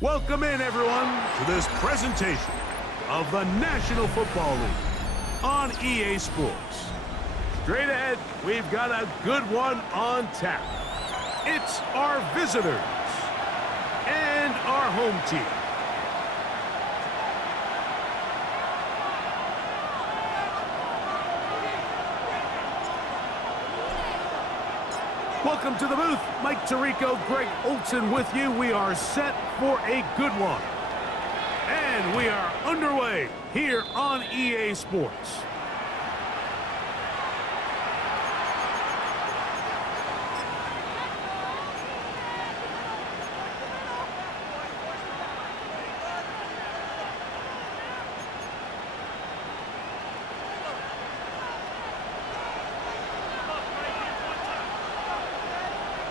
Welcome in, everyone, to this presentation of the National Football League on EA Sports. Straight ahead, we've got a good one on tap. It's our visitors and our home team. Welcome to the booth. Mike Tirico, Greg Olson with you. We are set for a good one. And we are underway here on EA Sports.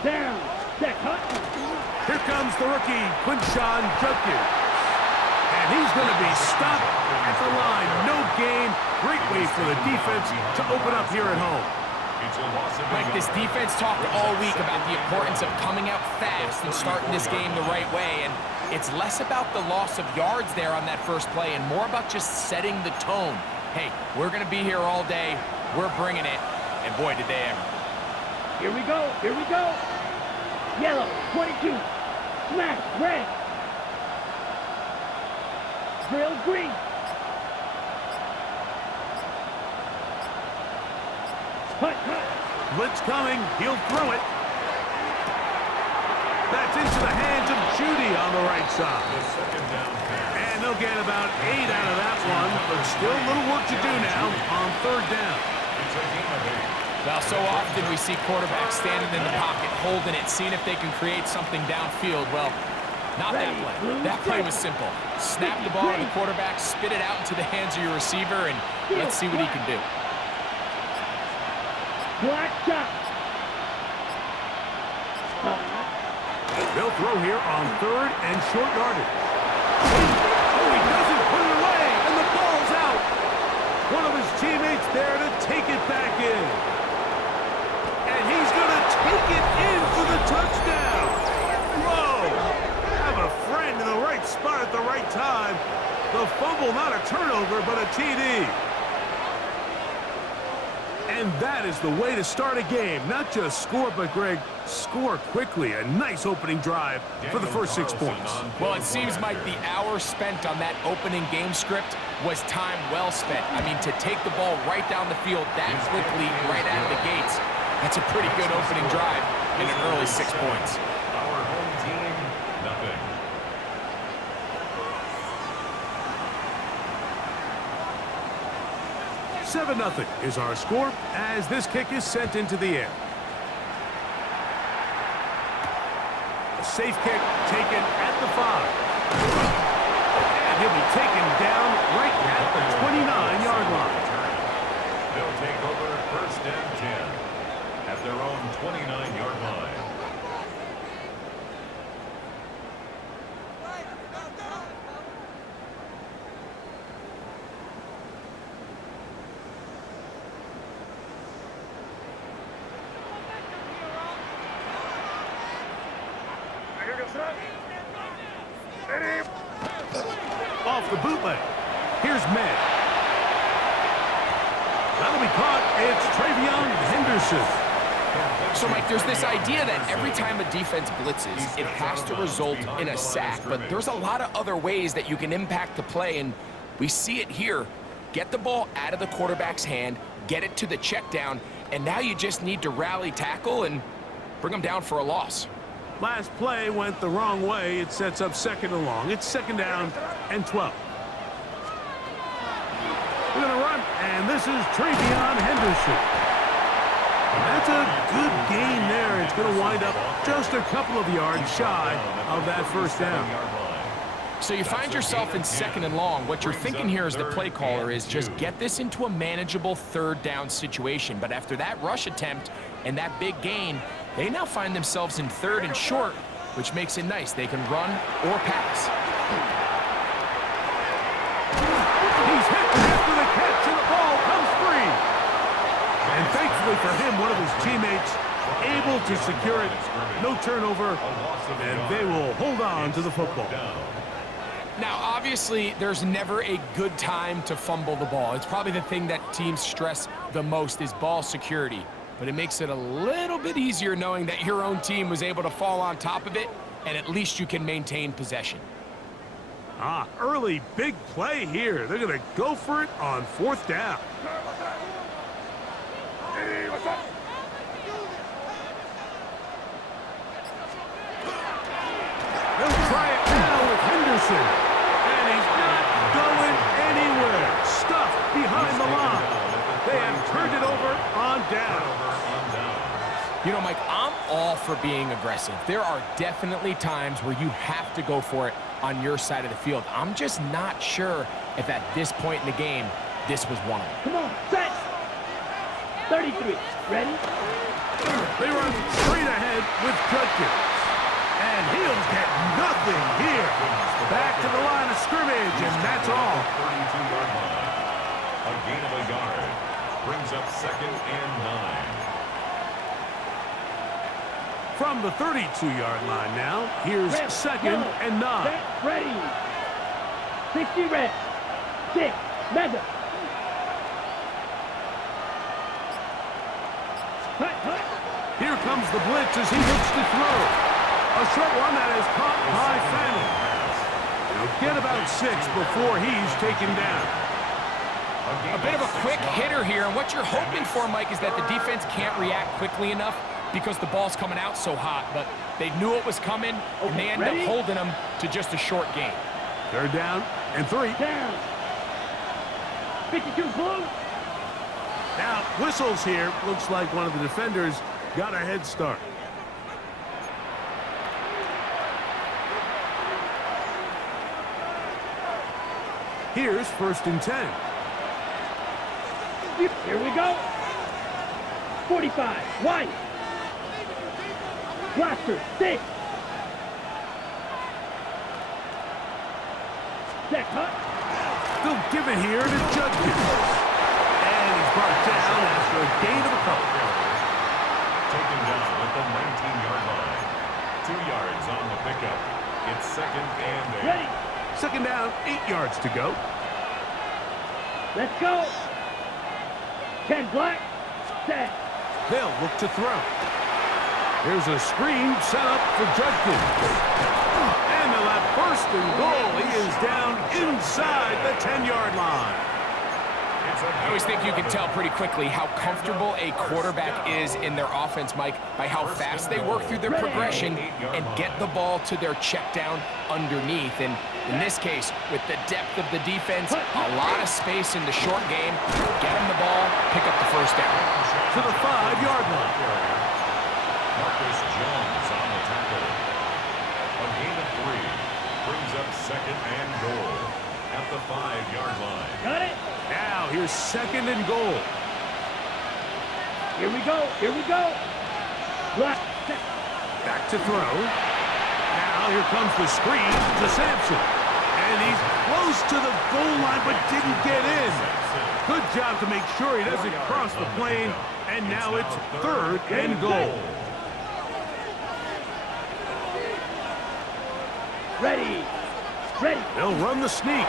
Down, set, hut. Here comes the rookie, Quinshawn Judkins. And he's going to be stopped at the line. No gain. Great way for the defense to open up here at home. Mike, this defense talked all week about the importance of coming out fast and starting this game the right way. And it's less about the loss of yards there on that first play and more about just setting the tone. Hey, we're going to be here all day. We're bringing it. And boy, did they ever. Here we go, here we go. Yellow, 22. Smash, red. Drill, green. Hut, hut. Blitz coming. He'll throw it. That's into the hands of Judy on the right side. And they'll get about 8 out of that one, but still a little work to do now on third down. Well, so often we see quarterbacks standing in the pocket, holding it, seeing if they can create something downfield. Well, not that play. That play was simple. Snap the ball to the quarterback, spit it out into the hands of your receiver, and let's see what he can do. Black shot. They'll throw here on third and short yardage. Oh, he doesn't put it away, and the ball's out. One of his teammates there to take it back in. And he's going to take it in for the touchdown. Whoa! Have a friend in the right spot at the right time. The fumble, not a turnover, but a TD. And that is the way to start a game. Not just score, but, Greg, score quickly. A nice opening drive for the first 6 points. Well, it seems like the hour spent on that opening game script was time well spent. I mean, to take the ball right down the field that quickly, right out of the gates, that's a pretty good opening drive and an early 6 points. Our home team, nothing. Seven 0 is our score as this kick is sent into the air. A safe kick taken at the 5. And he'll be taken down right at the 29-yard line. They'll take over first and 10 at their own 29-yard line. Off the bootleg. Here's Med. Got him be caught. It's Henderson. So, Mike, there's this idea that every time a defense blitzes, it has to result in a sack. But there's a lot of other ways that you can impact the play, and we see it here. Get the ball out of the quarterback's hand, get it to the check down, and now you just need to rally tackle and bring them down for a loss. Last play went the wrong way. It sets up 2nd and long. It's 2nd down and 12. We're going to run, and this is Henderson. And that's a good gain there. It's going to wind up just a couple of yards shy of that 1st down. So you find yourself in 2nd and long. What you're thinking here as the play caller is just get this into a manageable 3rd down situation. But after that rush attempt and that big gain, they now find themselves in 3rd and short, which makes it nice. They can run or pass. He's hit after the catch, and the ball comes free. And thankfully for him, one of his teammates able to secure it. No turnover, and they will hold on to the football. Now, obviously, there's never a good time to fumble the ball. It's probably the thing that teams stress the most is ball security. But it makes it a little bit easier knowing that your own team was able to fall on top of it, and at least you can maintain possession. Early big play here. They're going to go for it on 4th down. They'll try it now with Henderson. And he's not going anywhere. Stuffed behind the line. They have turned it over on down. You know, Mike, I'm all for being aggressive. There are definitely times where you have to go for it on your side of the field. I'm just not sure if at this point in the game, this was one of them. Come on, set. 33. Ready? They run straight ahead with Judkins. And he'll get nothing here. Back to the line of scrimmage, and that's all. 32-yard line. A gain of a yard. Brings up 2nd and 9. From the 32-yard line now, here's 2nd and 9. Set, ready. 60 red. 6. Madden. Here comes the blitz as he looks to throw. A short one that is caught by Fanning. He'll get about 6 before he's taken down. A bit of a quick hitter here, and what you're hoping for, Mike, is that the defense can't react quickly enough because the ball's coming out so hot, but they knew it was coming, and they end up holding them to just a short gain. 3rd down and 3. Down. 52 blue. Now, whistles here. Looks like one of the defenders got a head start. Here's 1st and 10. Here we go. 45. White. Blaster. 6. Set, huh? They'll give it here to Judkins. And he's brought down after a gain of a couple. Taken down at the 19-yard line. 2 yards on the pickup. It's 2nd and 8. Ready. 2nd down, 8 yards to go. Let's go. 10 black. Set. They'll look to throw. Here's a screen set up for Judkins. And they'll have 1st and goal. He is down inside the 10-yard line. I always think you can tell pretty quickly how comfortable a quarterback is in their offense, Mike, by how fast they work through their progression and get the ball to their check down underneath. And in this case, with the depth of the defense, a lot of space in the short game, get them the ball, pick up the 1st down. To the 5-yard line. Marcus Jones on the tackle. A gain of 3 brings up 2nd and goal at the 5-yard line. Got it. Now here's 2nd and goal. Here we go. Here we go. Black. Set. Back to throw. Now here comes the screen to Sampson. And he's close to the goal line but didn't get in. Good job to make sure he doesn't cross the plane. And now it's 3rd and goal. Ready. Ready. They'll run the sneak.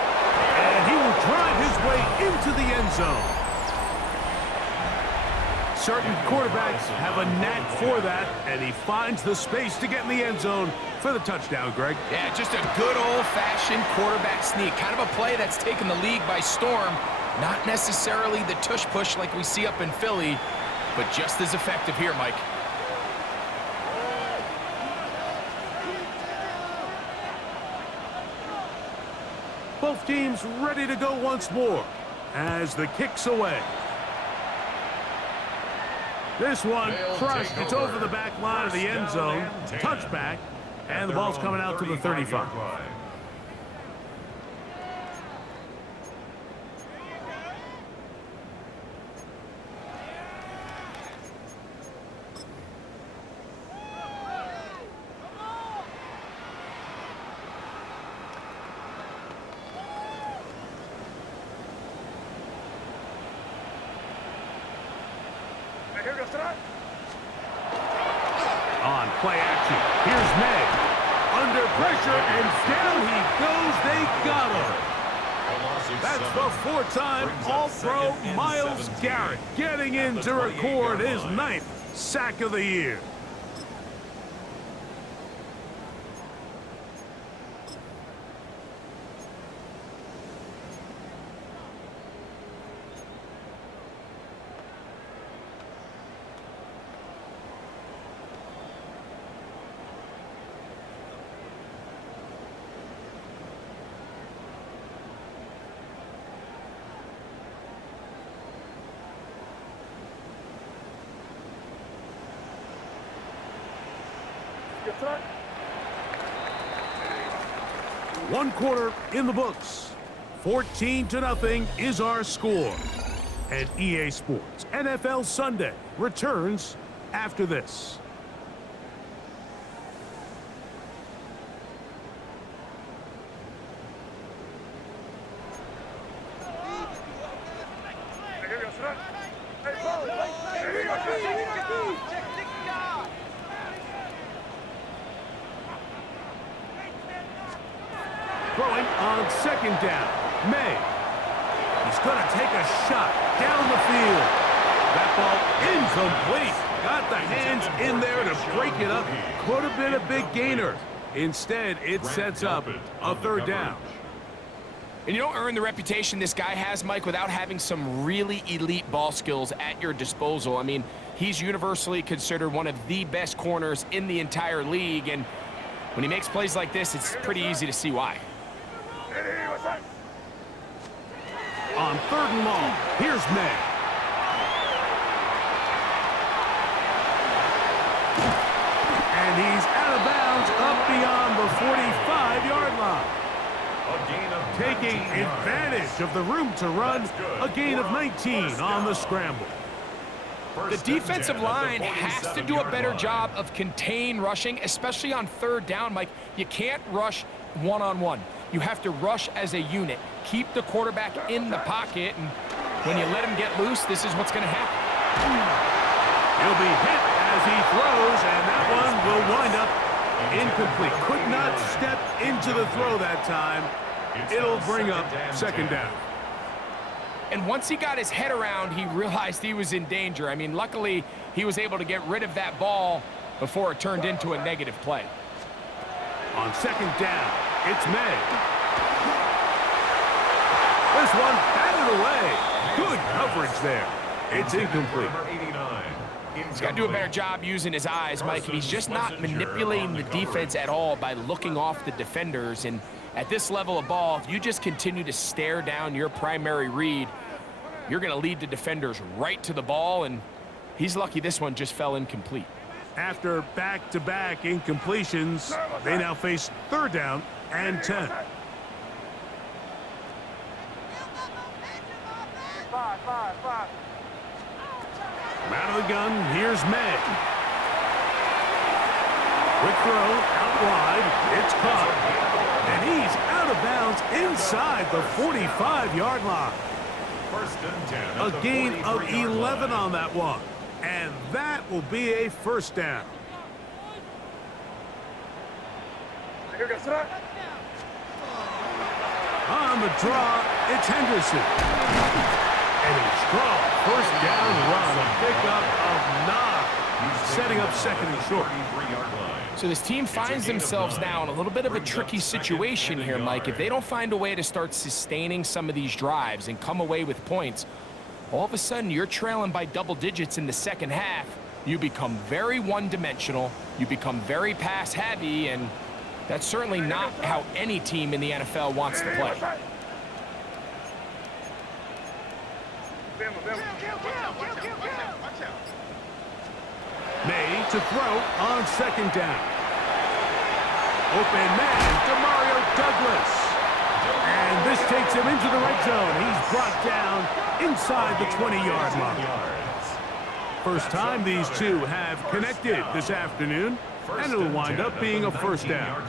And he will drive his way into the end zone. Certain quarterbacks have a knack for that, and he finds the space to get in the end zone for the touchdown, Greg. Yeah, just a good old-fashioned quarterback sneak. Kind of a play that's taken the league by storm. Not necessarily the tush-push like we see up in Philly, but just as effective here, Mike. Both teams ready to go once more as the kick's away. This one crushed. It's over the back line of the end zone. Touchback. And the ball's coming out to the 35. On play action, here's May. Under pressure, and down he goes. They got him. That's the four-time All-Pro Myles Garrett getting in to record his 9th sack of the year. One quarter in the books. 14-0 is our score. And EA Sports NFL Sunday returns after this. Throwing on second down. May. He's going to take a shot down the field. That ball incomplete. Got the hands in there to break it up. Could have been a big gainer. Instead, it sets up a third down. And you don't earn the reputation this guy has, Mike, without having some really elite ball skills at your disposal. I mean, he's universally considered one of the best corners in the entire league. And when he makes plays like this, it's pretty easy to see why. On third and long, here's May. And he's out of bounds up beyond the 45-yard line. Taking advantage of the room to run, a gain of 19 on the scramble. The defensive line has to do a better job of contain rushing, especially on third down, Mike. You can't rush one-on-one. You have to rush as a unit. Keep the quarterback in the pocket, and when you let him get loose, this is what's going to happen. He'll be hit as he throws, and that one will wind up incomplete. Could not step into the throw that time. It'll bring up second down. And once he got his head around, he realized he was in danger. I mean, luckily, he was able to get rid of that ball before it turned into a negative play. On second down, it's May. This one batted away. Good coverage there. It's incomplete. He's got to do a better job using his eyes, Mike. He's just not manipulating the defense at all by looking off the defenders. And at this level of ball, if you just continue to stare down your primary read, you're going to lead the defenders right to the ball, and he's lucky this one just fell incomplete. After back-to-back incompletions, they now face third down and 10. Out of the gun, here's May. Quick throw, out wide, it's caught. And he's out of bounds inside the 45-yard line. A gain of 11 on that one. And that will be a first down. On the draw, it's Henderson. And a strong first down run, a pickup of 9, setting up second and short. So this team finds themselves now in a little bit of a tricky situation here, Mike. If they don't find a way to start sustaining some of these drives and come away with points, all of a sudden you're trailing by double digits in the second half. You become very one-dimensional, you become very pass-heavy, and that's certainly not how any team in the NFL wants to play. May to throw on second down. Open man to Mario Douglas. And this takes him into the red zone. He's brought down inside the 20-yard line. First time these two have connected this afternoon, and it'll wind up being a first down.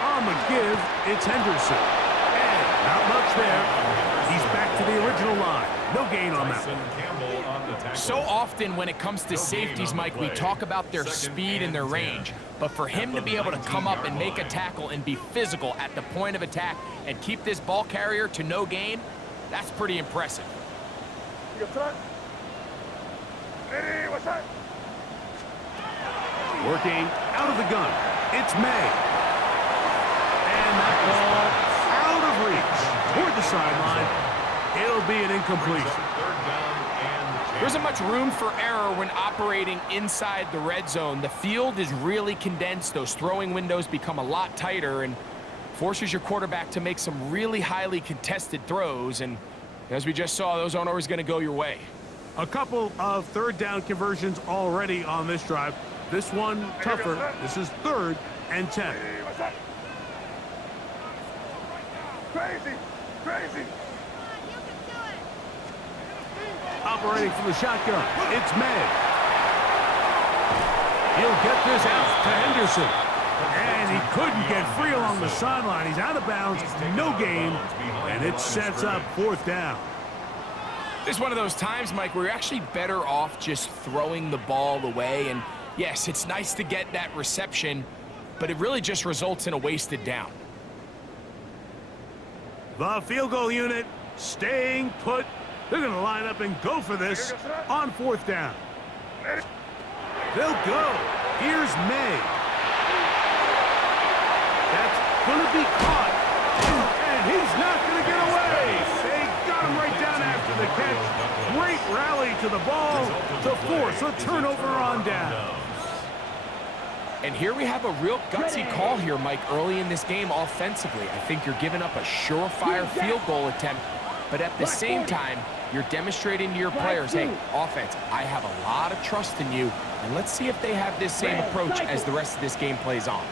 On the give, it's Henderson. And not much there. He's back to the original line. No gain on that one. So often when it comes to safeties, Mike, we talk about their speed and their range. But for him to be able to come up and make a tackle and be physical at the point of attack and keep this ball carrier to no gain, that's pretty impressive. Working out of the gun. It's May. And that ball out of reach toward the sideline. It'll be an incompletion. There isn't much room for error when operating inside the red zone. The field is really condensed. Those throwing windows become a lot tighter and forces your quarterback to make some really highly contested throws. And as we just saw, those aren't always going to go your way. A couple of third down conversions already on this drive. This one tougher. This is 3rd and 10. Crazy. Operating from the shotgun, it's May. He'll get this out to Henderson. And he couldn't get free along the sideline. He's out of bounds, no gain, and it sets up 4th down. This is one of those times, Mike, where you're actually better off just throwing the ball away. And yes, it's nice to get that reception, but it really just results in a wasted down. The field goal unit staying put. They're going to line up and go for this on 4th down. They'll go. Here's May. That's going to be caught. And he's not going to get away. They got him right down after the catch. Great rally to the ball to force a turnover on down. And here we have a real gutsy call here, Mike, early in this game offensively. I think you're giving up a surefire field goal attempt, but at the same time, you're demonstrating to your players, hey, offense, I have a lot of trust in you, and let's see if they have this same approach as the rest of this game plays on.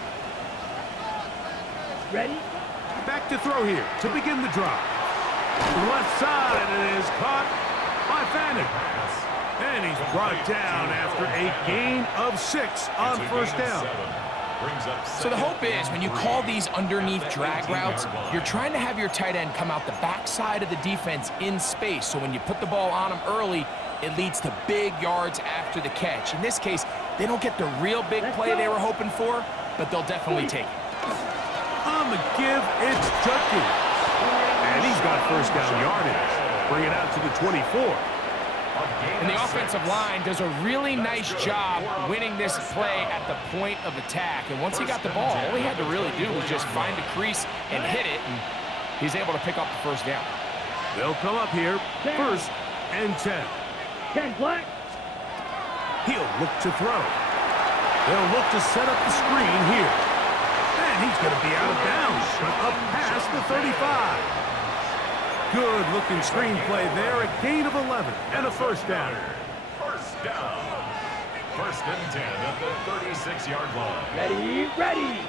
Ready? Back to throw here to begin the drive. To the left side, it is caught by Fannin. And he's brought down after a gain of 6 on 1st down. So the hope is when you call these underneath drag routes, you're trying to have your tight end come out the backside of the defense in space. So when you put the ball on him early, it leads to big yards after the catch. In this case, they don't get the real big play they were hoping for, but they'll definitely take it. On the give, it's Judkins. And he's got 1st down yardage. Bring it out to the 24. And the offensive line does a really nice job winning this play at the point of attack. And once he got the ball, all he had to really do was just find a crease and hit it, and he's able to pick up the 1st down. They'll come up here, 1st and 10. 10 black. He'll look to throw. They'll look to set up the screen here. And he's going to be out of bounds, but up past the 35. Good-looking screenplay there, a gain of 11 and a 1st down. 1st down. 1st and 10 at the 36-yard line. Ready.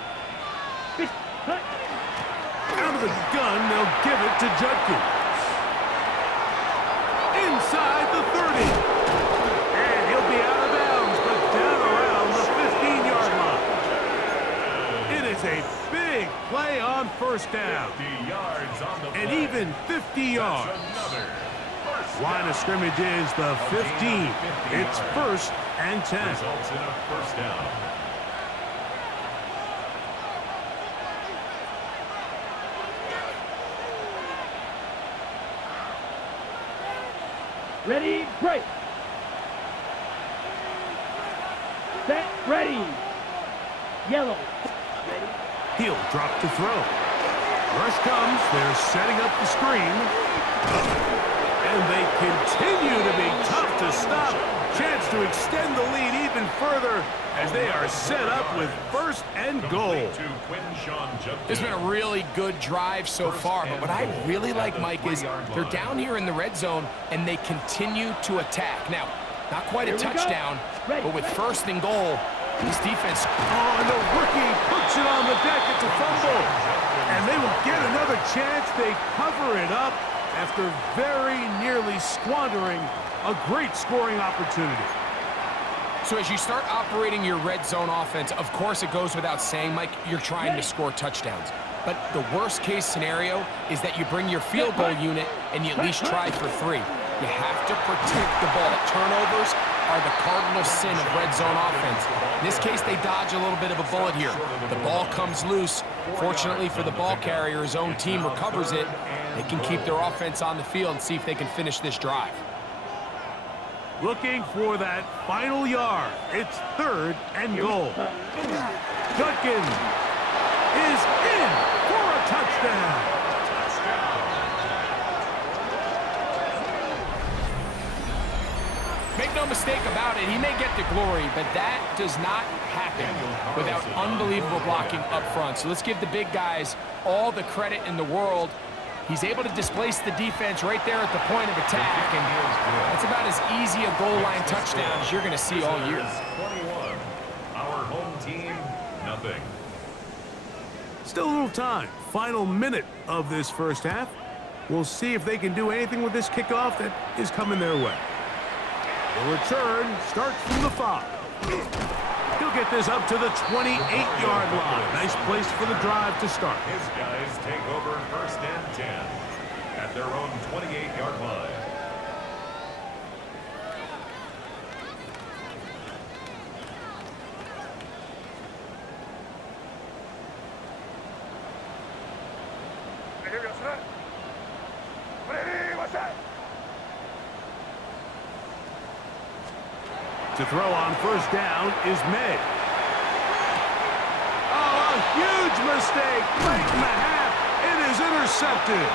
Out of the gun, they'll give it to Judkins. Inside the 30. And he'll be out of bounds, but down around the 15-yard line. It is a play on 1st down. 50 yards on the and play. even 50 yards. That's another Line of scrimmage is the 15. It's 1st and 10. Results in a first down. Ready, break. Set, ready. Yellow. Ready. He'll drop to throw. Rush comes. They're setting up the screen. And they continue to be tough to stop. Chance to extend the lead even further as they are set up with 1st and goal. It's been a really good drive so far, but what I really like, Mike, is they're down here in the red zone and they continue to attack. Now, not quite a touchdown, but with 1st and goal, this defense... Oh, and the rookie puts it on the deck. It's a fumble. And they will get another chance. They cover it up after very nearly squandering a great scoring opportunity. So as you start operating your red zone offense, of course it goes without saying, Mike, you're trying to score touchdowns. But the worst case scenario is that you bring your field goal unit and you at least try for 3. You have to protect the ball. Turnovers are the cardinal sin of red zone offense. In this case, they dodge a little bit of a bullet here. The ball comes loose. Fortunately for the ball carrier, his own team recovers it. They can keep their offense on the field and see if they can finish this drive. Looking for that final yard. It's 3rd and goal. Judkins is in for a touchdown. Make no mistake about it, he may get the glory, but that does not happen without unbelievable blocking up front. So let's give the big guys all the credit in the world. He's able to displace the defense right there at the point of attack, and that's about as easy a goal line touchdown as you're going to see all year. 21. Our home team, nothing. Still a little time. Final minute of this first half. We'll see if they can do anything with this kickoff that is coming their way. The return starts from the 5. He'll get this up to the 28-yard line. Nice place for the drive to start. His guys take over 1st and 10 at their own 28-yard line. To throw on 1st down is May. Oh, a huge mistake. Right in the half. It is intercepted.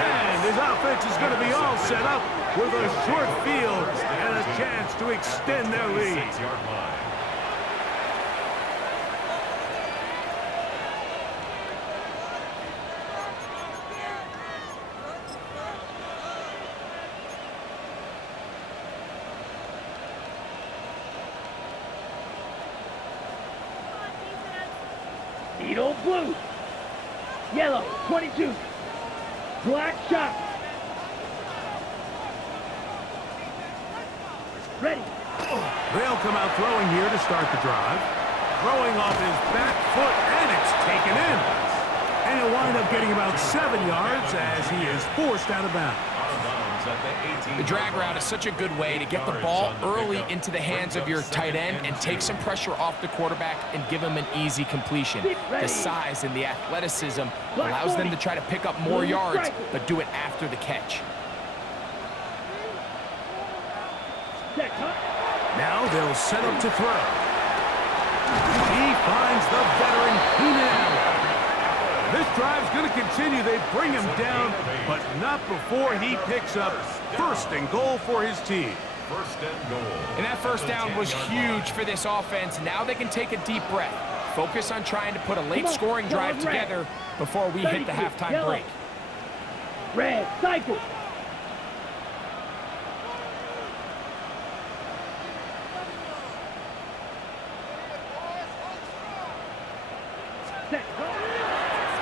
And his offense is going to be all set up with a short field and a chance to extend their lead. 6-yard line. Needle blue. Yellow, 22. Black shot. Ready. They'll come out throwing here to start the drive. Throwing off his back foot, and it's taken in. And he'll wind up getting about 7 yards as he is forced out of bounds. The drag route is such a good way to get the ball early into the hands of your tight end and take some pressure off the quarterback and give him an easy completion. The size and the athleticism allows them to try to pick up more yards, but do it after the catch. Now they'll set up to throw. He finds the veteran Keenan. This drive's going to continue. They bring him down, but not before he picks up 1st and goal for his team. 1st and goal. And that 1st down was huge for this offense. Now they can take a deep breath. Focus on trying to put a late scoring drive together before we hit the halftime break. Red, cycle.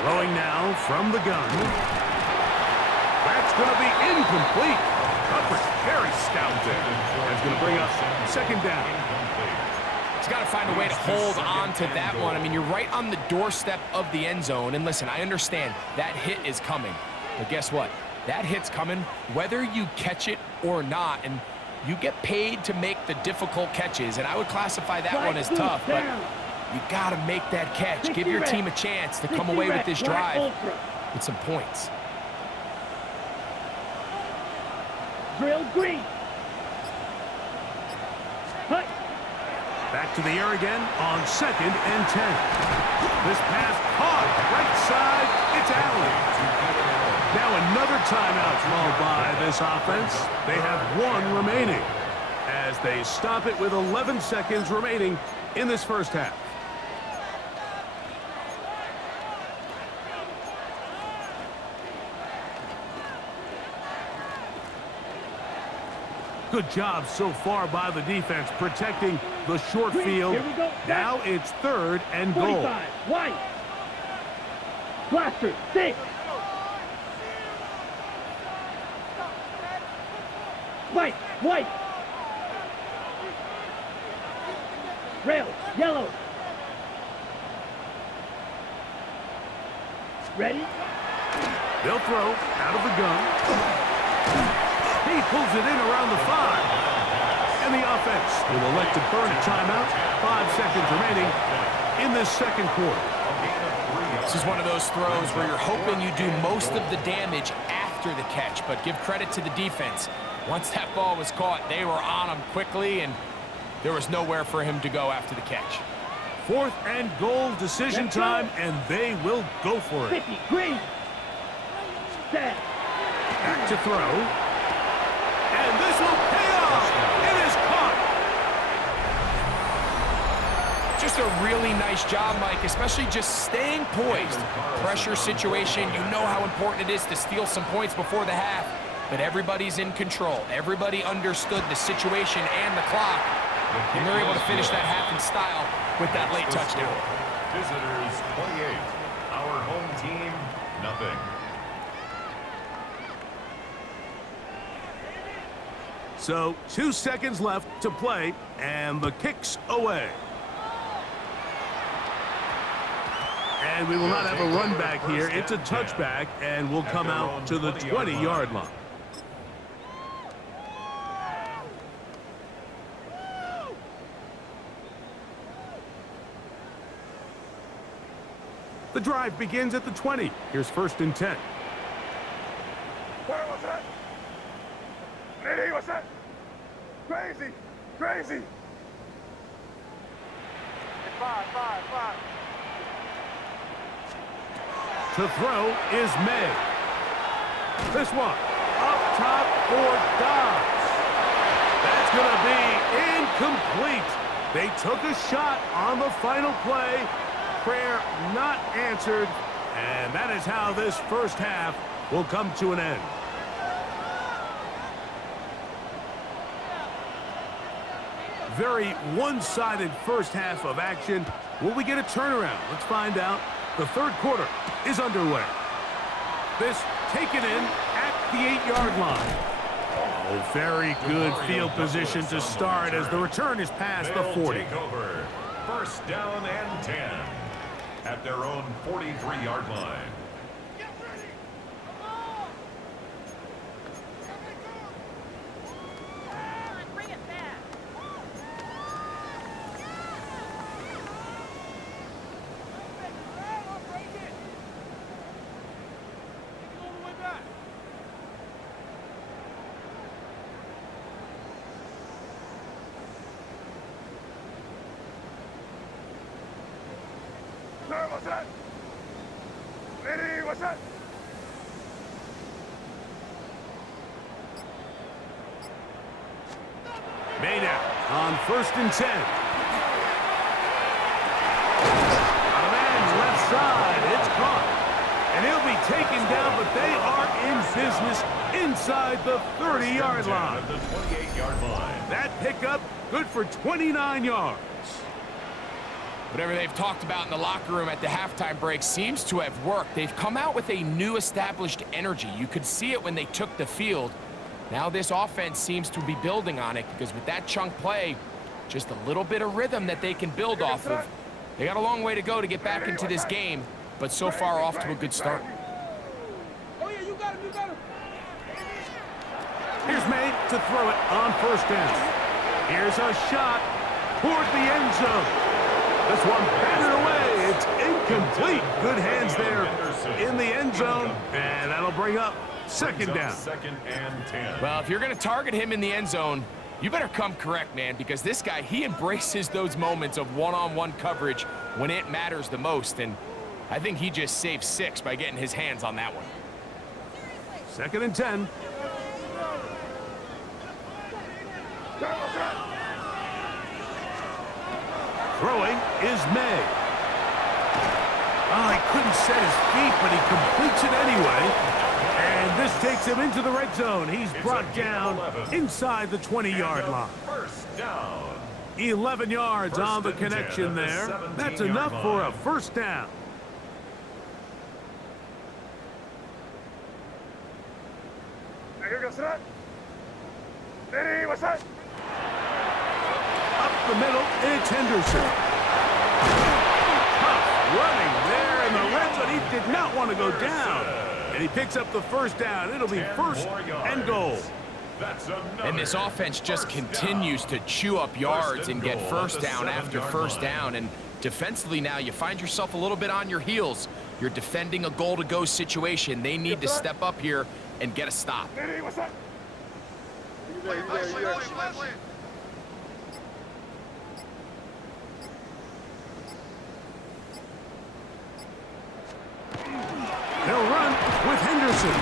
Throwing now from the gun. That's going to be incomplete. Coverage very stout there. That's going to bring us 2nd down. He's got to find a way to hold on to that one. I mean, you're right on the doorstep of the end zone. And listen, I understand that hit is coming. But guess what? That hit's coming whether you catch it or not, and you get paid to make the difficult catches, and I would classify that one as tough, but you got to make that catch. Give your team a chance to come away with this drive with some points. Drill green. Hut. Back to the air again on 2nd and 10. This pass caught right side. It's Allen. Now another timeout called by this offense. They have 1 remaining as they stop it with 11 seconds remaining in this first half. Good job so far by the defense protecting the short field. Here we go. Now it's 3rd and goal. 45. White. Blaster. 6. White. White. Rail. Yellow. Ready? They'll throw out of the gun. He pulls it in around the 5. And the offense will elect to burn a timeout. 5 seconds remaining in this second quarter. This is one of those throws where you're hoping you do most of the damage after the catch, but give credit to the defense. Once that ball was caught, they were on him quickly, and there was nowhere for him to go after the catch. 4th and goal, decision time, and they will go for it. 50. Green. Set. Back to throw. And this will pay off. It is caught. Just a really nice job, Mike, especially just staying poised. Pressure situation, you know how important it is to steal some points before the half, but everybody's in control. Everybody understood the situation and the clock, and they're able to finish that half in style with that late touchdown. Visitors 28, our home team nothing. So 2 seconds left to play, and the kick's away. And we will not have a run back here. It's a touchback, and we'll come out to the 20-yard line. The drive begins at the 20. Here's 1st and 10. Where was that? Lady, what's that? Crazy, crazy. 5. To throw is May. This one up top for Dobbs. That's going to be incomplete. They took a shot on the final play. Prayer not answered. And that is how this first half will come to an end. Very one-sided first half of action. Will we get a turnaround? Let's find out. The third quarter is underway. This taken in at the 8-yard line. Oh, very good field position to start as the return is past the 40. Take over. 1st down and 10 at their own 43-yard line. Sir, what's that? Lady, what's that? Made out on 1st and 10. Out of man's left side. It's caught. And he'll be taken down, but they are in business inside the 30-yard line. At the 28-yard line. That pickup good for 29 yards. Whatever they've talked about in the locker room at the halftime break seems to have worked. They've come out with a new established energy. You could see it when they took the field. Now this offense seems to be building on it because with that chunk play, just a little bit of rhythm that they can build off of. They got a long way to go to get back into this game, but so far off to a good start. Oh, yeah, you got him, you got him. to throw it on first down. Here's a shot toward the end zone. This one batted away. It's incomplete. Good hands there in the end zone, and that'll bring up second down. Second and 10. Well, if you're going to target him in the end zone, you better come correct, man, because this guy, he embraces those moments of one-on-one coverage when it matters the most, and I think he just saved 6 by getting his hands on that one. Second and 10. Throwing is May. Oh, he couldn't set his feet, but he completes it anyway. And this takes him into the red zone. He's brought down inside the 20-yard line. First down. 11 yards on the connection there. That's enough for a first down. Up the middle, it's Henderson. Tough running there in the red zone. He did not want to go down. And he picks up the first down. It'll be first and goal. And this offense just continues to chew up yards and get first down after first down. And defensively now, you find yourself a little bit on your heels. You're defending a goal-to-go situation. They need to step up here and get a stop. They'll run with Henderson.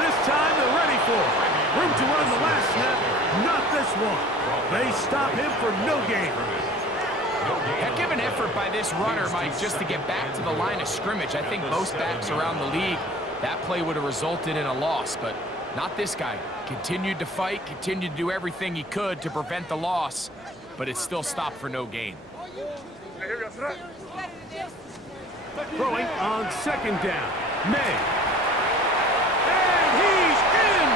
This time they're ready for it. Room to run the last snap. Not this one. They stop him for no gain. Heck of an effort by this runner, Mike, just to get back to the line of scrimmage. I think most backs around the league, that play would have resulted in a loss, but not this guy. Continued to fight, continued to do everything he could to prevent the loss, but it still stopped for no gain. Throwing on second down. May. And he's in!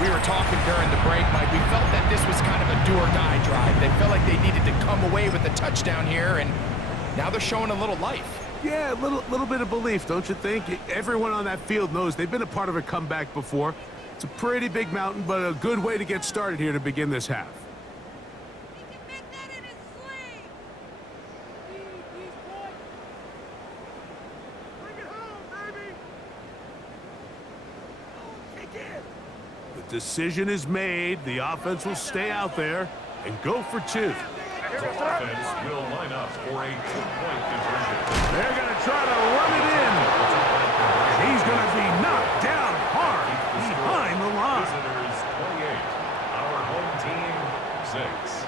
We were talking during the break, Mike. We felt that this was kind of a do-or-die drive. They felt like they needed to come away with a touchdown here, and now they're showing a little life. Yeah, a little bit of belief, don't you think? Everyone on that field knows they've been a part of a comeback before. It's a pretty big mountain, but a good way to get started here to begin this half. He can make that in his sleeve. Bring it home, baby. Kick in. The decision is made. The offense will stay out there and go for 2. The offense will line up for a 2-point conversion. They're going to try to run it in. And he's going to be knocked down hard behind the line. Visitors 28, our home team 6.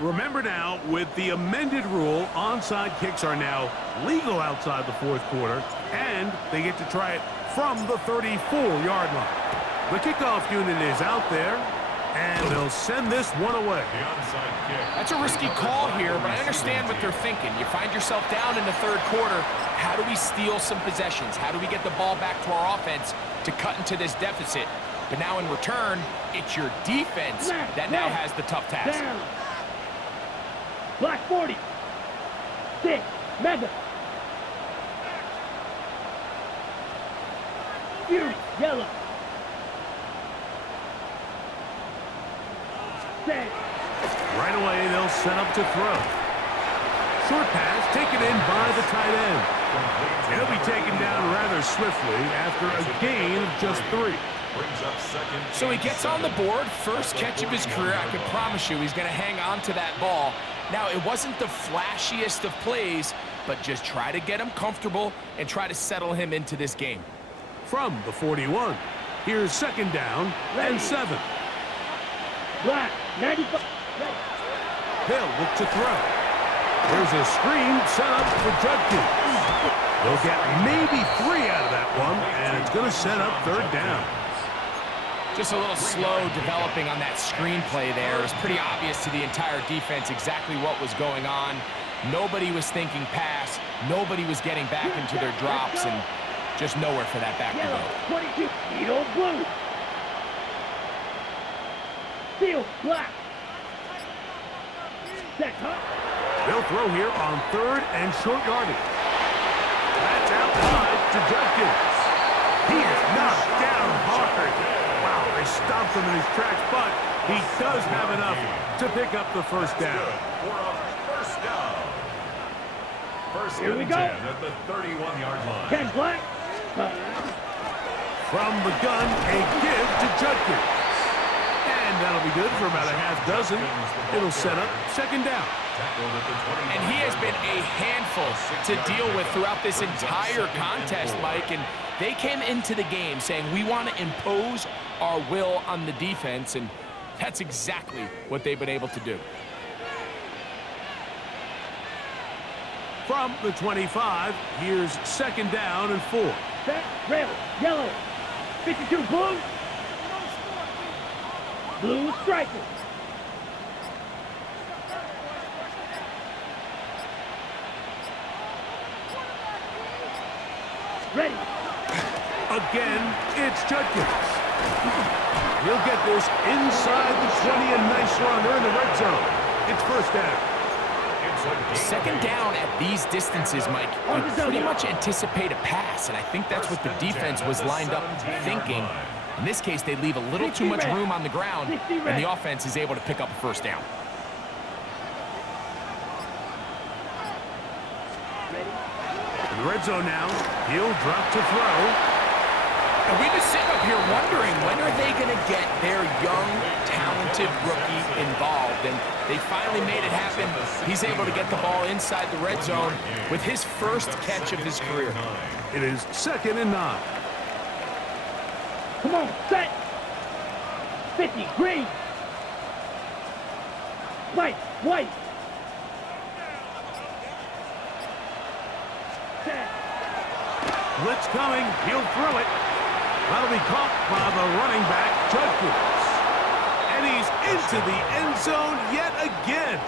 Remember now, with the amended rule, onside kicks are now legal outside the fourth quarter, and they get to try it from the 34-yard line. The kickoff unit is out there, and they'll send this one away. The onside kick. That's a risky call here, but I understand what they're thinking. You find yourself down in the third quarter. How do we steal some possessions? How do we get the ball back to our offense to cut into this deficit? But now in return, it's your defense that now has the tough task. Down. Black 40. 6. Mega. Fury. Yellow. 6. Right away, they'll set up to throw. Short pass taken in by the tight end. He'll be taken down rather swiftly after a gain of just 3. Brings up second. So he gets on the board, first catch of his career. I can promise you he's going to hang on to that ball. Now, it wasn't the flashiest of plays, but just try to get him comfortable and try to settle him into this game. From the 41, here's second down and 7. Black. 95. They'll look to throw. There's a screen set up for Judkins. They'll get maybe 3 out of that one, and it's going to set up third down. Just a little slow developing on that screenplay there. It was pretty obvious to the entire defense exactly what was going on. Nobody was thinking pass. Nobody was getting back into their drops, and just nowhere for that back to Yellow. go. 22. Beetle blue. Steel. Black. Set, huh? They'll throw here on 3rd and short yardage. That's out wide to Judkins. He is knocked down hard. Wow, they stopped him in his tracks, but he does have enough to pick up the first down. For a first down. First Here we and go. 10 at the 31-yard line. Ken Black. From the gun, a give to Judkins. And that'll be good for about a half dozen. It'll set up 2nd down. And he has been a handful to deal with throughout this entire contest, Mike. And they came into the game saying, we want to impose our will on the defense, and that's exactly what they've been able to do. From the 25, here's 2nd down and 4. Set, red, yellow. 52 blue. Blue striker. Ready. Again, it's Judkins. He'll get this inside the 20, a nice run. They're in the red zone. It's 1st down. 2nd down at these distances, Mike, you pretty much anticipate a pass, and I think that's what the defense was lined up thinking. In this case, they leave a little too much room on the ground, and the offense is able to pick up a 1st down. In the red zone now, he'll drop to throw. And we've been sitting up here wondering, when are they going to get their young, talented rookie involved? And they finally made it happen. He's able to get the ball inside the red zone with his first catch of his career. It is 2nd and 9. Come on, set. 50, green. White, white. Set. Blitz coming. He'll throw it. That'll be caught by the running back, Judkins. And he's into the end zone yet again.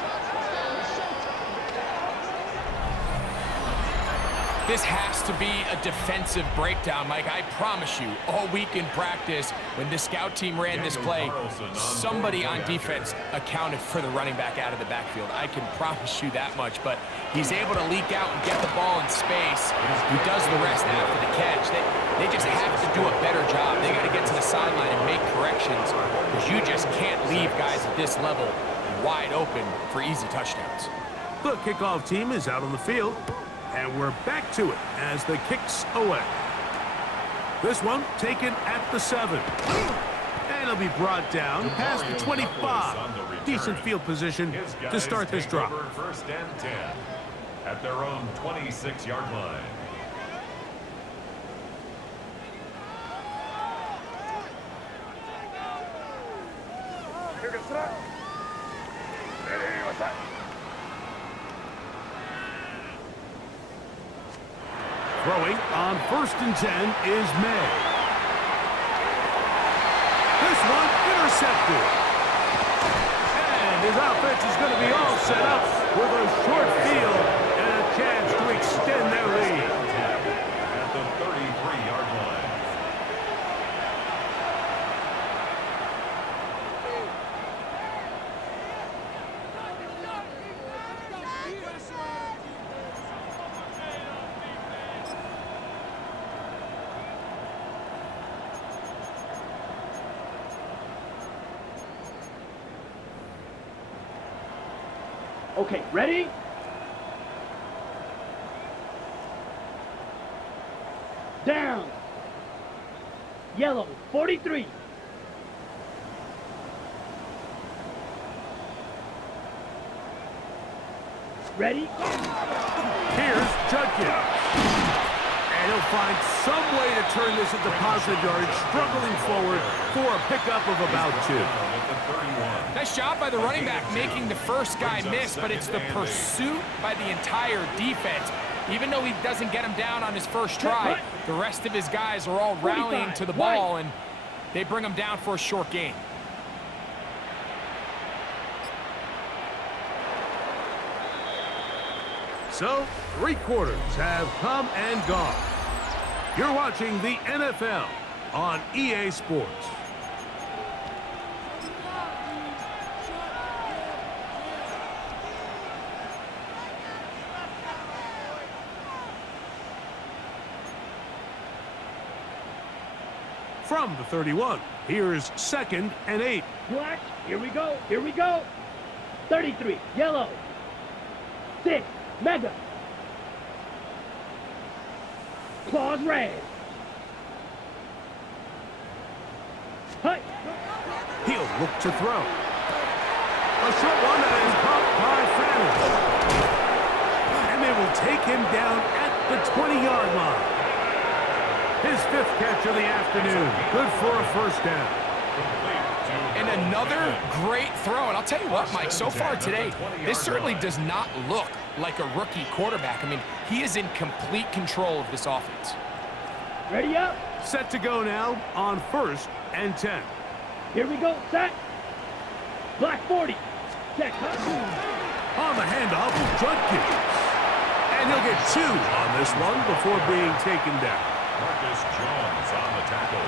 This has to be a defensive breakdown, Mike. I promise you, all week in practice, when the scout team ran this play, somebody on defense accounted for the running back out of the backfield. I can promise you that much, but he's able to leak out and get the ball in space. He does the rest after the catch. They just have to do a better job. They got to get to the sideline and make corrections, because you just can't leave guys at this level wide open for easy touchdowns. The kickoff team is out on the field. And we're back to it as the kick's away. This one taken at the 7. And it'll be brought down past the 25. Decent field position to start this drive. 1st and 10 at their own 26-yard line. Here goes that. Ready, what's that? Throwing on 1st and 10 is May. This one intercepted. And his offense is going to be all set up with a short field and a chance to extend their lead. At the 33-yard line. Okay, ready? Down. Yellow, 43. Ready? Here's Judkins. And he'll find some way to turn this into positive yardage, struggling forward for a pickup of about 2. Nice job by the running back making the first guy miss, but it's the pursuit by the entire defense. Even though he doesn't get him down on his first try, the rest of his guys are all rallying to the ball, and they bring him down for a short gain. So, 3 quarters have come and gone. You're watching the NFL on EA Sports. from the 31. Here's 2nd and 8. Watch. Here we go. Here we go. 33. Yellow. 6. Mega. Claws red. Hut. He'll look to throw. A short one that is caught by Fanners. And they will take him down at the 20-yard line. His 5th catch of the afternoon. Good for a first down. And another great throw. And I'll tell you what, Mike, so far today, this certainly does not look like a rookie quarterback. I mean, he is in complete control of this offense. Ready up. Set to go now on 1st and 10. Here we go. Set. Black 40. Check. On the handoff, Judkins. And he'll get 2 on this one before being taken down. Marcus Jones on the tackle.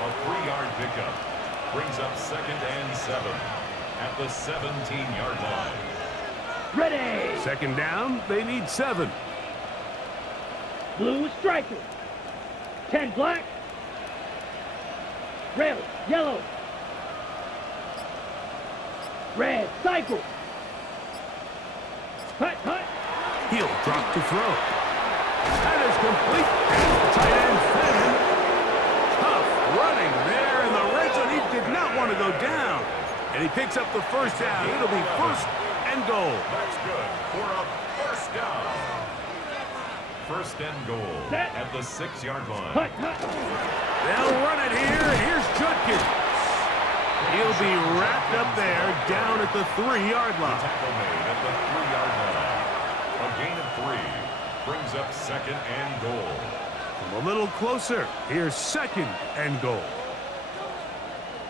A 3-yard pickup. Brings up 2nd and 7 at the 17-yard line. Ready. 2nd down, they need 7. Blue striker. 10 black. Red. Yellow. Red cycle. Hut, hut. He'll drop to throw. That is complete. Tight end Finn. Tough running there in the red zone. He did not want to go down. And he picks up the first down. It'll be 1st and goal. That's good for a first down. 1st and goal at the 6-yard line. Hut, hut. They'll run it here. Here's Judkins. He'll be wrapped up there down at the 3-yard line. Tackle made at the 3-yard line. A gain of 3 brings up 2nd and goal. From a little closer. Here's 2nd and goal.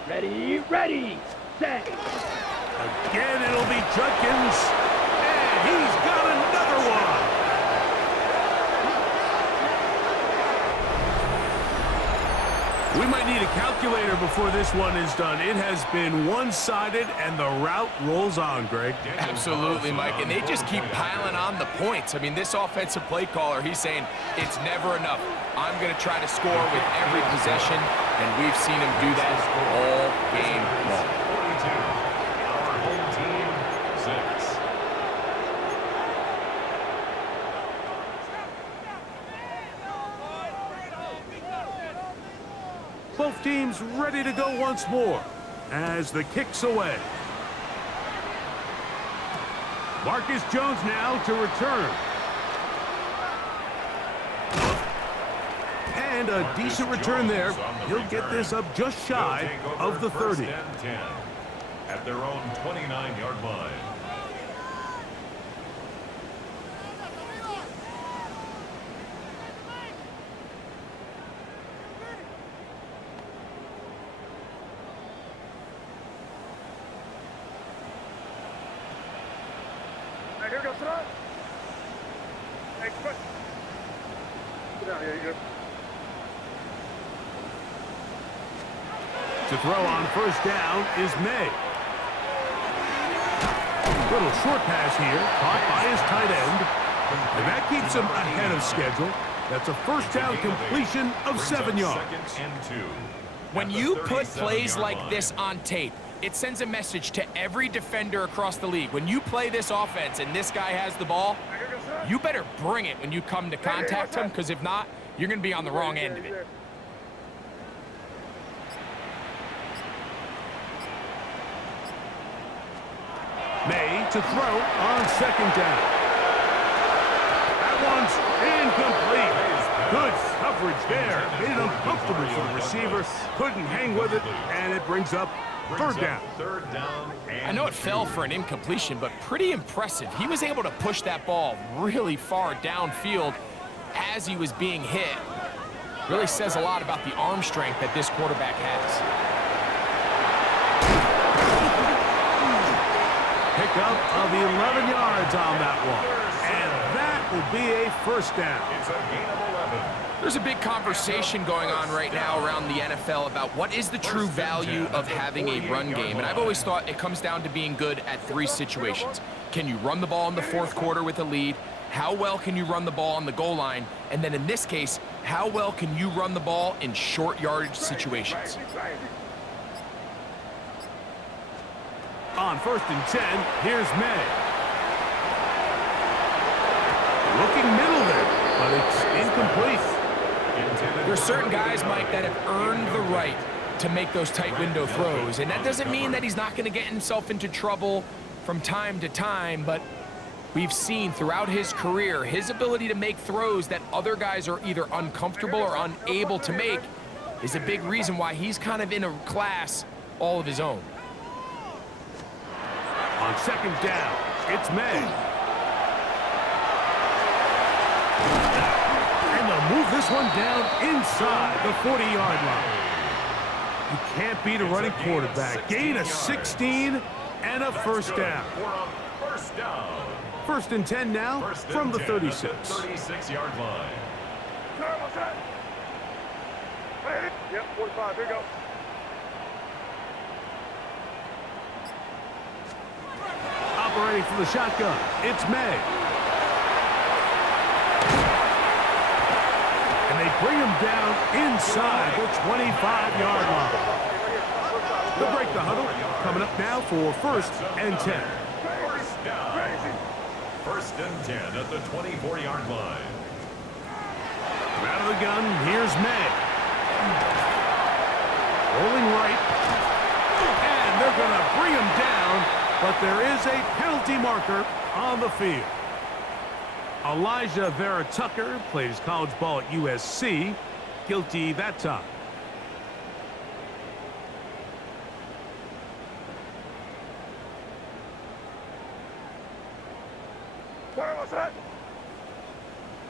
Ready, ready, set. Again, it'll be Judkins. And he's got another one. We might need a calculator before this one is done. It has been one-sided, and the route rolls on, Greg. Absolutely, Mike, and they just keep piling on the points. I mean, this offensive play caller, he's saying it's never enough. I'm going to try to score with every possession, and we've seen him do that all game long. 42. Our home team, 6. Both teams ready to go once more as the kick's away. Marcus Jones now to return. And a decent return there. He'll get this up just shy of the 30. 1st and 10 at their own 29-yard line. Here goes it up. Hey, quick. Get down here, you good. To throw on 1st down is May. Little short pass here, caught by his tight end. And that keeps him ahead of schedule. That's a 1st down completion of 7 yards. 2nd and 2. When you put plays like this on tape, it sends a message to every defender across the league. When you play this offense and this guy has the ball, you better bring it when you come to contact him, because if not, you're going to be on the wrong end of it. May to throw on 2nd down. That one's incomplete. Good coverage there. Made it uncomfortable for the receiver. Couldn't hang with it, and it brings up 3rd down. 3rd down. I know it fell for an incompletion, but pretty impressive. He was able to push that ball really far downfield as he was being hit. Really says a lot about the arm strength that this quarterback has. Pickup of 11 yards on that one. And that will be a 1st down. It's a gain of 11. There's a big conversation going on right now around the NFL about what is the true value of having a run game. And I've always thought it comes down to being good at 3 situations. Can you run the ball in the 4th quarter with a lead? How well can you run the ball on the goal line? And then in this case, How well can you run the ball in short yardage situations? On 1st and 10, here's May. Looking middle there, but it's incomplete. There's certain guys, Mike, that have earned the right to make those tight window throws, and that doesn't mean that he's not going to get himself into trouble from time to time, but we've seen throughout his career his ability to make throws that other guys are either uncomfortable or unable to make is a big reason why he's kind of in a class all of his own. On 2nd down, it's May. And they'll move this one down inside the 40-yard line. You can't beat a running quarterback. Gain of 16 and a 1st down. 1st and 10 now from the 36. 36-yard line. Yep, 45. Here you go. Operating from the shotgun, it's May. And they bring him down inside the 25-yard line. They'll break the huddle. Coming up now for 1st and 10. First down. 1st and 10 at the 24-yard line. Out of the gun, here's May. Rolling right. And they're going to bring him down, but there is a penalty marker on the field. Elijah Vera Tucker played his college ball at USC. Guilty that time. What's that?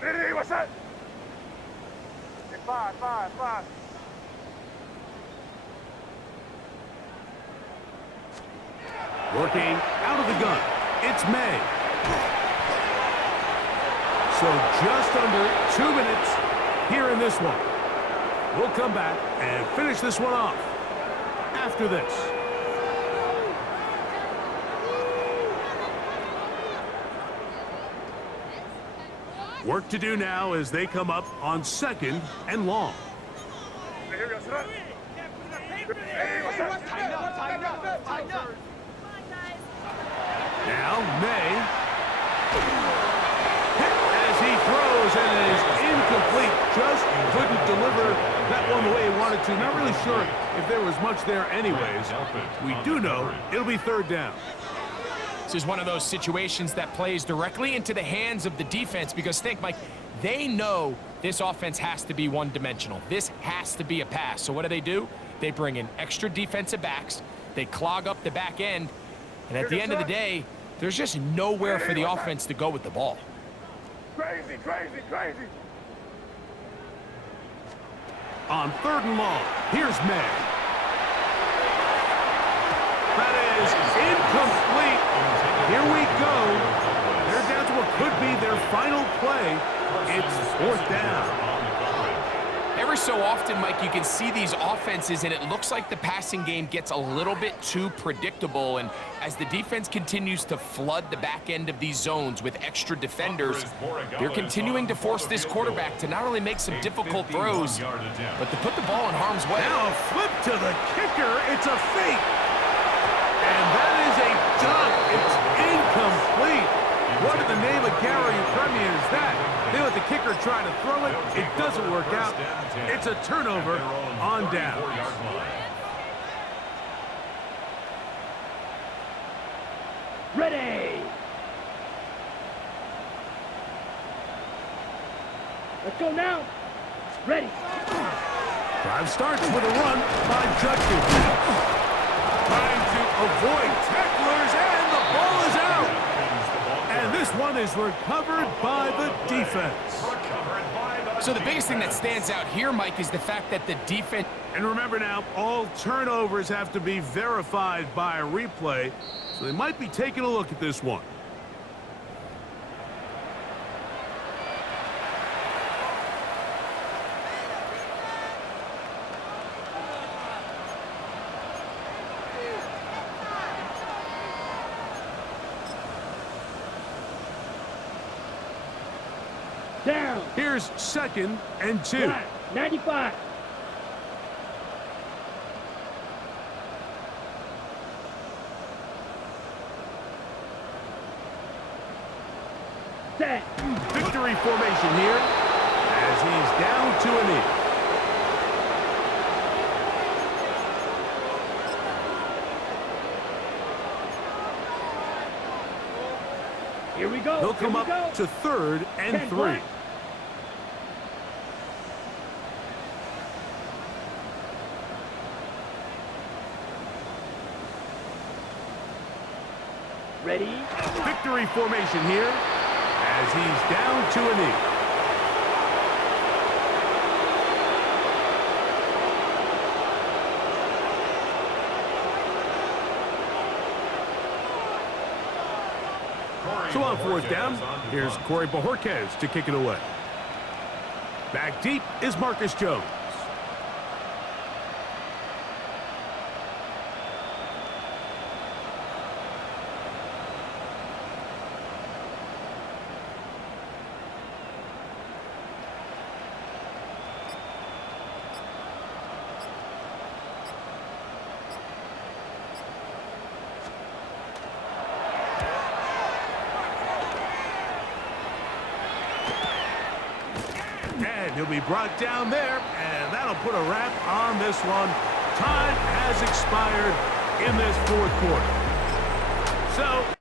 Ready, what's that? 5. Working out of the gun, it's May. So just under 2 minutes here in this one. We'll come back and finish this one off after this. Work to do now as they come up on 2nd and long. Here we go, sit. Hey, what's that? Tighten up. Now May. Hit as he throws and it is incomplete. Just couldn't deliver that one the way he wanted to. Not really sure if there was much there anyways. We do know it'll be 3rd down. This is one of those situations that plays directly into the hands of the defense because think, Mike, they know this offense has to be one-dimensional. This has to be a pass. So what do? They bring in extra defensive backs. They clog up the back end. And at the end of the day, there's just nowhere for the offense to go with the ball. Crazy. On 3rd and long, here's May. That is incomplete. Here we go. They're down to what could be their final play. It's 4th down. Every so often, Mike, you can see these offenses, and it looks like the passing game gets a little bit too predictable. And as the defense continues to flood the back end of these zones with extra defenders, they're continuing to force this quarterback to not only make some difficult throws, but to put the ball in harm's way. Now a flip to the kicker. It's a fake. And that is a dunk. It's incomplete. What in the name of Gary Premier is that? They let the kicker try to throw it. It doesn't work out. It's a turnover on down. Ready. Let's go now. Ready. Drive starts with a run by Judkins. Trying to avoid tacklers, and the ball is out. And this one is recovered by the defense. So the biggest thing that stands out here, Mike, is the fact that the defense... And remember now, all turnovers have to be verified by a replay, so they might be taking a look at this one. Down. Here's 2nd and 2. Drive. 95. Set. Victory formation here as he's down to a knee. Here we go. He'll come Here we up go. to 3rd and 10 3. black. Ready? Victory formation here as he's down to a knee. So on 4th down, here's Corey Bojorquez to kick it away. Back deep is Marcus Jones. And he'll be brought down there, and that'll put a wrap on this one. Time has expired in this 4th quarter. So